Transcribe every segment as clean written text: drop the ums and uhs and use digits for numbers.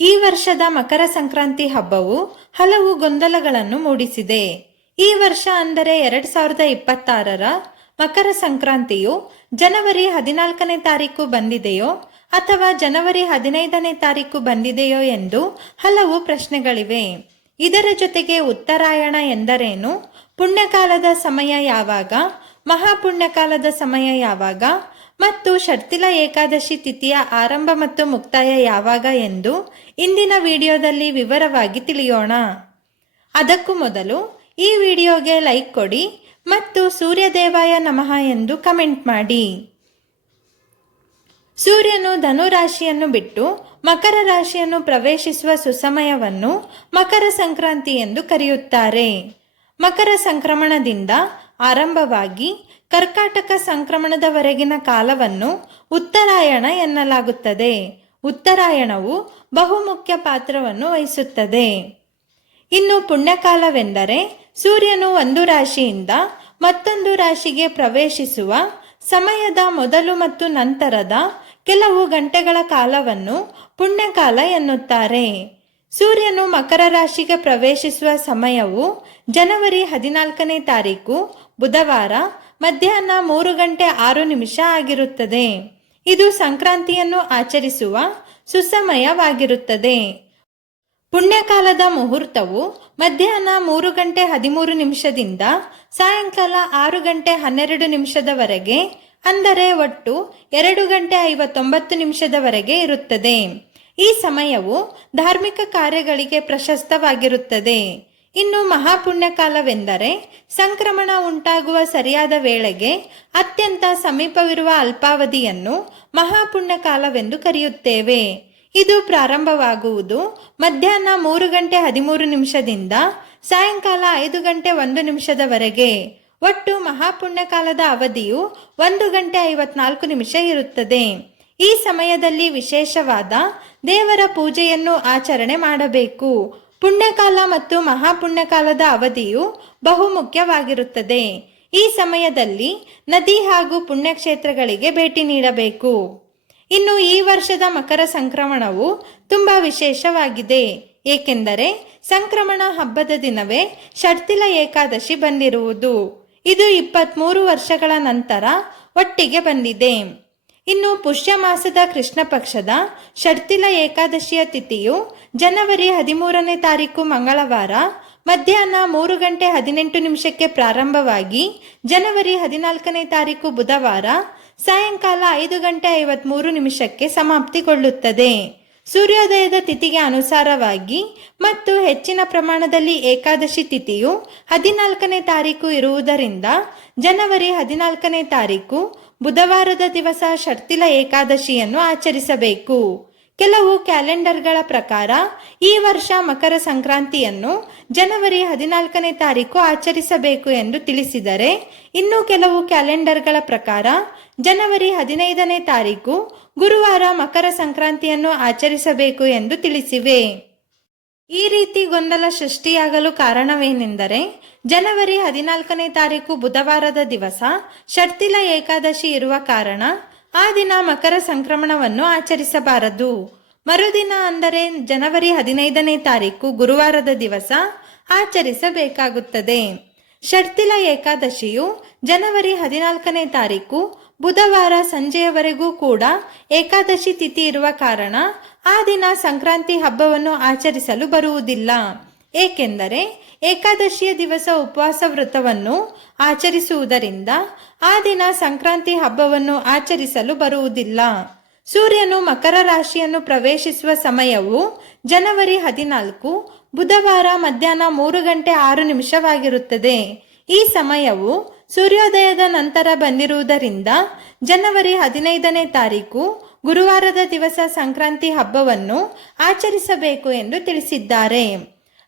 ಈ ವರ್ಷದ ಮಕರ ಸಂಕ್ರಾಂತಿ ಹಬ್ಬವು ಹಲವು ಗೊಂದಲಗಳನ್ನು ಮೂಡಿಸಿದೆ. ಈ ವರ್ಷ ಅಂದರೆ 2026ರ ಮಕರ ಸಂಕ್ರಾಂತಿಯು ಜನವರಿ 14ನೇ ತಾರೀಕು ಬಂದಿದೆಯೋ ಅಥವಾ ಜನವರಿ 15ನೇ ತಾರೀಕು ಬಂದಿದೆಯೋ ಎಂದು ಹಲವು ಪ್ರಶ್ನೆಗಳಿವೆ. ಇದರ ಜೊತೆಗೆ ಉತ್ತರಾಯಣ ಎಂದರೇನು, ಪುಣ್ಯಕಾಲದ ಸಮಯ ಯಾವಾಗ, ಮಹಾಪುಣ್ಯಕಾಲದ ಸಮಯ ಯಾವಾಗ ಮತ್ತು ಷಟ್ತಿಲ ಏಕಾದಶಿ ತಿಥಿಯ ಆರಂಭ ಮತ್ತು ಮುಕ್ತಾಯ ಯಾವಾಗ ಎಂದು ಇಂದಿನ ವಿಡಿಯೋದಲ್ಲಿ ವಿವರವಾಗಿ ತಿಳಿಯೋಣ. ಅದಕ್ಕೂ ಮೊದಲು ಈ ವಿಡಿಯೋಗೆ ಲೈಕ್ ಕೊಡಿ ಮತ್ತು ಸೂರ್ಯದೇವಾಯ ನಮಃ ಎಂದು ಕಮೆಂಟ್ ಮಾಡಿ. ಸೂರ್ಯನು ಧನು ರಾಶಿಯನ್ನು ಬಿಟ್ಟು ಮಕರ ರಾಶಿಯನ್ನು ಪ್ರವೇಶಿಸುವ ಸುಸಮಯವನ್ನು ಮಕರ ಸಂಕ್ರಾಂತಿ ಎಂದು ಕರೆಯುತ್ತಾರೆ. ಮಕರ ಸಂಕ್ರಮಣದಿಂದ ಆರಂಭವಾಗಿ ಕರ್ಕಾಟಕ ಸಂಕ್ರಮಣದವರೆಗಿನ ಕಾಲವನ್ನು ಉತ್ತರಾಯಣ ಎನ್ನಲಾಗುತ್ತದೆ. ಉತ್ತರಾಯಣವು ಬಹುಮುಖ್ಯ ಪಾತ್ರವನ್ನು ವಹಿಸುತ್ತದೆ. ಇನ್ನು ಪುಣ್ಯಕಾಲವೆಂದರೆ ಸೂರ್ಯನು ಒಂದು ರಾಶಿಯಿಂದ ಮತ್ತೊಂದು ರಾಶಿಗೆ ಪ್ರವೇಶಿಸುವ ಸಮಯದ ಮೊದಲು ಮತ್ತು ನಂತರದ ಕೆಲವು ಗಂಟೆಗಳ ಕಾಲವನ್ನು ಪುಣ್ಯಕಾಲ ಎನ್ನುತ್ತಾರೆ. ಸೂರ್ಯನು ಮಕರ ರಾಶಿಗೆ ಪ್ರವೇಶಿಸುವ ಸಮಯವು ಜನವರಿ 14ನೇ ತಾರೀಕು ಬುಧವಾರ ಮಧ್ಯಾಹ್ನ 3:06 ಆಗಿರುತ್ತದೆ. ಇದು ಸಂಕ್ರಾಂತಿಯನ್ನು ಆಚರಿಸುವ ಸುಸಮಯವಾಗಿರುತ್ತದೆ. ಪುಣ್ಯಕಾಲದ ಮುಹೂರ್ತವು ಮಧ್ಯಾಹ್ನ 3:13ದಿಂದ ಸಾಯಂಕಾಲ 6:12 ಅಂದರೆ ಒಟ್ಟು 2:59 ಇರುತ್ತದೆ. ಈ ಸಮಯವು ಧಾರ್ಮಿಕ ಕಾರ್ಯಗಳಿಗೆ ಪ್ರಶಸ್ತವಾಗಿರುತ್ತದೆ. ಇನ್ನು ಮಹಾಪುಣ್ಯಕಾಲವೆಂದರೆ ಸಂಕ್ರಮಣ ಉಂಟಾಗುವ ಸರಿಯಾದ ವೇಳೆಗೆ ಅತ್ಯಂತ ಸಮೀಪವಿರುವ ಅಲ್ಪಾವಧಿಯನ್ನು ಮಹಾಪುಣ್ಯಕಾಲವೆಂದು ಕರೆಯುತ್ತೇವೆ. ಇದು ಪ್ರಾರಂಭವಾಗುವುದು ಮಧ್ಯಾಹ್ನ 3:13ದಿಂದ ಸಾಯಂಕಾಲ 5:01 ಒಟ್ಟು ಮಹಾಪುಣ್ಯಕಾಲದ ಅವಧಿಯು 1:54 ಇರುತ್ತದೆ. ಈ ಸಮಯದಲ್ಲಿ ವಿಶೇಷವಾದ ದೇವರ ಪೂಜೆಯನ್ನು ಆಚರಣೆ ಮಾಡಬೇಕು. ಪುಣ್ಯಕಾಲ ಮತ್ತು ಮಹಾಪುಣ್ಯಕಾಲದ ಅವಧಿಯು ಬಹುಮುಖ್ಯವಾಗಿರುತ್ತದೆ. ಈ ಸಮಯದಲ್ಲಿ ನದಿ ಹಾಗೂ ಪುಣ್ಯಕ್ಷೇತ್ರಗಳಿಗೆ ಭೇಟಿ ನೀಡಬೇಕು. ಇನ್ನು ಈ ವರ್ಷದ ಮಕರ ಸಂಕ್ರಮಣವು ತುಂಬ ವಿಶೇಷವಾಗಿದೆ. ಏಕೆಂದರೆ ಸಂಕ್ರಮಣ ಹಬ್ಬದ ದಿನವೇ ಷಟ್ತಿಲ ಏಕಾದಶಿ ಬಂದಿರುವುದು. ಇದು 23 ವರ್ಷಗಳ ನಂತರ ಒಟ್ಟಿಗೆ ಬಂದಿದೆ. ಇನ್ನು ಪುಷ್ಯ ಮಾಸದ ಕೃಷ್ಣ ಪಕ್ಷದ ಷಟ್ತಿಲ ಏಕಾದಶಿಯ ತಿಥಿಯು ಜನವರಿ 13ನೇ ತಾರೀಕು ಮಂಗಳವಾರ ಮಧ್ಯಾಹ್ನ 3:18 ಪ್ರಾರಂಭವಾಗಿ ಜನವರಿ 14ನೇ ತಾರೀಕು ಬುಧವಾರ ಸಾಯಂಕಾಲ 5:53 ಸಮಾಪ್ತಿಗೊಳ್ಳುತ್ತದೆ. ಸೂರ್ಯೋದಯದ ತಿಥಿಗೆ ಅನುಸಾರವಾಗಿ ಮತ್ತು ಹೆಚ್ಚಿನ ಪ್ರಮಾಣದಲ್ಲಿ ಏಕಾದಶಿ ತಿಥಿಯು 14ನೇ ತಾರೀಕು ಇರುವುದರಿಂದ ಜನವರಿ 14ನೇ ತಾರೀಕು ಬುಧವಾರದ ದಿವಸ ಷಟ್ತಿಲ ಏಕಾದಶಿಯನ್ನು ಆಚರಿಸಬೇಕು. ಕೆಲವು ಕ್ಯಾಲೆಂಡರ್ಗಳ ಪ್ರಕಾರ ಈ ವರ್ಷ ಮಕರ ಸಂಕ್ರಾಂತಿಯನ್ನು ಜನವರಿ 14ನೇ ತಾರೀಕು ಆಚರಿಸಬೇಕು ಎಂದು ತಿಳಿಸಿದರೆ, ಇನ್ನು ಕೆಲವು ಕ್ಯಾಲೆಂಡರ್ಗಳ ಪ್ರಕಾರ ಜನವರಿ 15ನೇ ತಾರೀಕು ಗುರುವಾರ ಮಕರ ಸಂಕ್ರಾಂತಿಯನ್ನು ಆಚರಿಸಬೇಕು ಎಂದು ತಿಳಿಸಿವೆ. ಈ ರೀತಿ ಗೊಂದಲ ಸೃಷ್ಟಿಯಾಗಲು ಕಾರಣವೇನೆಂದರೆ, ಜನವರಿ 14ನೇ ತಾರೀಕು ಬುಧವಾರದ ದಿವಸ ಷಟ್ತಿಲ ಏಕಾದಶಿ ಇರುವ ಕಾರಣ ಆ ದಿನ ಮಕರ ಸಂಕ್ರಮಣವನ್ನು ಆಚರಿಸಬಾರದು. ಮರುದಿನ ಅಂದರೆ ಜನವರಿ 15ನೇ ತಾರೀಕು ಗುರುವಾರದ ದಿವಸ ಆಚರಿಸಬೇಕಾಗುತ್ತದೆ. ಷಟ್ತಿಲ ಏಕಾದಶಿಯು ಜನವರಿ 14ನೇ ತಾರೀಕು ಬುಧವಾರ ಸಂಜೆಯವರೆಗೂ ಕೂಡ ಏಕಾದಶಿ ತಿಥಿ ಇರುವ ಕಾರಣ ಆ ದಿನ ಸಂಕ್ರಾಂತಿ ಹಬ್ಬವನ್ನು ಆಚರಿಸಲು ಬರುವುದಿಲ್ಲ. ಏಕೆಂದರೆ ಏಕಾದಶಿಯ ದಿವಸ ಉಪವಾಸ ವ್ರತವನ್ನು ಆಚರಿಸುವುದರಿಂದ ಆ ದಿನ ಸಂಕ್ರಾಂತಿ ಹಬ್ಬವನ್ನು ಆಚರಿಸಲು ಬರುವುದಿಲ್ಲ. ಸೂರ್ಯನು ಮಕರ ರಾಶಿಯನ್ನು ಪ್ರವೇಶಿಸುವ ಸಮಯವು ಜನವರಿ 14 ಬುಧವಾರ ಮಧ್ಯಾಹ್ನ 3:06 ಈ ಸಮಯವು ಸೂರ್ಯೋದಯದ ನಂತರ ಬಂದಿರುವುದರಿಂದ ಜನವರಿ 15ನೇ ತಾರೀಕು ಗುರುವಾರದ ದಿವಸ ಸಂಕ್ರಾಂತಿ ಹಬ್ಬವನ್ನು ಆಚರಿಸಬೇಕು ಎಂದು ತಿಳಿಸಿದ್ದಾರೆ.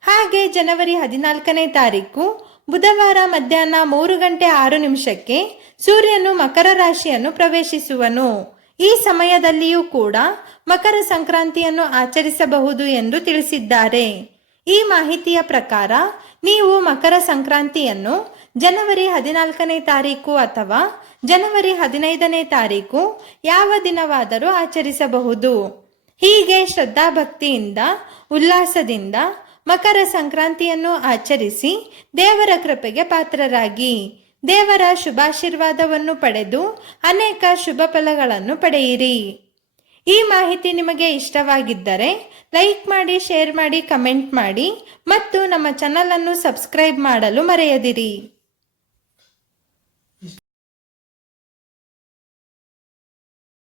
ಹಾಗೆ ಜನವರಿ 14ನೇ ತಾರೀಕು ಬುಧವಾರ ಮಧ್ಯಾಹ್ನ 3:06 ಸೂರ್ಯನು ಮಕರ ರಾಶಿಯನ್ನು ಪ್ರವೇಶಿಸುವನು. ಈ ಸಮಯದಲ್ಲಿಯೂ ಕೂಡ ಮಕರ ಸಂಕ್ರಾಂತಿಯನ್ನು ಆಚರಿಸಬಹುದು ಎಂದು ತಿಳಿಸಿದ್ದಾರೆ. ಈ ಮಾಹಿತಿಯ ಪ್ರಕಾರ ನೀವು ಮಕರ ಸಂಕ್ರಾಂತಿಯನ್ನು ಜನವರಿ 14ನೇ ತಾರೀಕು ಅಥವಾ ಜನವರಿ 15ನೇ ತಾರೀಕು ಯಾವ ದಿನವಾದರೂ ಆಚರಿಸಬಹುದು. ಹೀಗೆ ಶ್ರದ್ಧಾಭಕ್ತಿಯಿಂದ ಉಲ್ಲಾಸದಿಂದ ಮಕರ ಸಂಕ್ರಾಂತಿಯನ್ನು ಆಚರಿಸಿ ದೇವರ ಕೃಪೆಗೆ ಪಾತ್ರರಾಗಿ ದೇವರ ಶುಭಾಶೀರ್ವಾದವನ್ನು ಪಡೆದು ಅನೇಕ ಶುಭ ಫಲಗಳನ್ನು ಪಡೆಯಿರಿ. ಈ ಮಾಹಿತಿ ನಿಮಗೆ ಇಷ್ಟವಾಗಿದ್ದರೆ ಲೈಕ್ ಮಾಡಿ, ಶೇರ್ ಮಾಡಿ, ಕಮೆಂಟ್ ಮಾಡಿ ಮತ್ತು ನಮ್ಮ ಚಾನಲನ್ನು ಸಬ್ಸ್ಕ್ರೈಬ್ ಮಾಡಲು ಮರೆಯದಿರಿ.